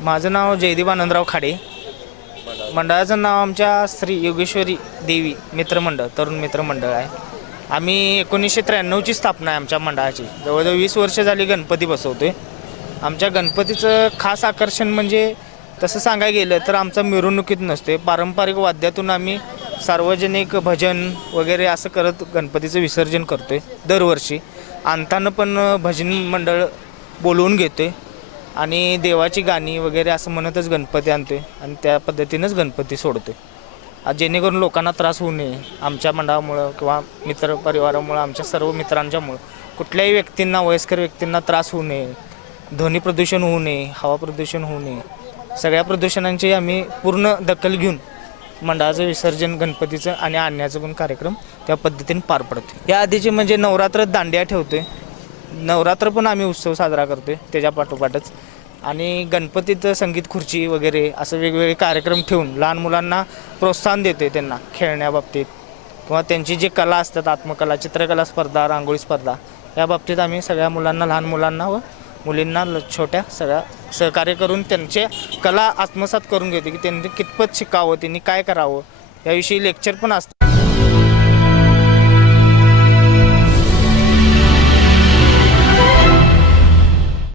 माझं नाव जयदीप आनंदराव खाडे. मंडळाचं नाव आमच्या श्री योगेश्वरी देवी मित्रमंडळ तरुण मित्रमंडळ आहे. आम्ही 1993ची स्थापना आहे आमच्या मंडळाची. जवळजवळ 20 वर्ष झाली गणपती बसवतोय. आमच्या गणपतीचं खास आकर्षण म्हणजे तसं सांगायला गेलं तर आमचा मिरवणुकीत नसते, पारंपरिक वाद्यातून आम्ही सार्वजनिक भजन वगैरे असं करत गणपतीचं विसर्जन करतोय. दरवर्षी आणताना पण भजन मंडळ बोलवून घेतोय आणि देवाची गाणी वगैरे असं म्हणतच गणपती आणतोय आणि त्या पद्धतीनंच गणपती सोडतोय. जेणेकरून लोकांना त्रास होऊ नये आमच्या मंडळामुळं किंवा मित्र परिवारामुळं, आमच्या सर्व मित्रांच्यामुळं कुठल्याही व्यक्तींना, वयस्कर व्यक्तींना त्रास होऊ नये, ध्वनी प्रदूषण होऊ नये, हवा प्रदूषण होऊ नये, सगळ्या प्रदूषणांची आम्ही पूर्ण दखल घेऊन मंडळाचं विसर्जन गणपतीचं आणि आणण्याचं पण कार्यक्रम त्या पद्धतीने पार पडतो. या आधीचे म्हणजे नवरात्र दांडिया ठेवतोय, नवरात्र पण आम्ही उत्सव साजरा करतोय त्याच्या पाठोपाठच. आणि गणपतीत संगीत खुर्ची वगैरे असं वेगवेगळे कार्यक्रम ठेवून लहान मुलांना प्रोत्साहन देतोय, त्यांना खेळण्याबाबतीत किंवा त्यांची जी कला असतात, आत्मकला, चित्रकला स्पर्धा, रांगोळी स्पर्धा, या बाबतीत आम्ही सगळ्या मुलांना, लहान मुलांना व मुलींना छोट्या सगळ्या सहकार्य करून त्यांचे कला आत्मसात करून घेते की त्यांनी कितपत शिकावं, त्यांनी काय करावं याविषयी लेक्चर पण असतं.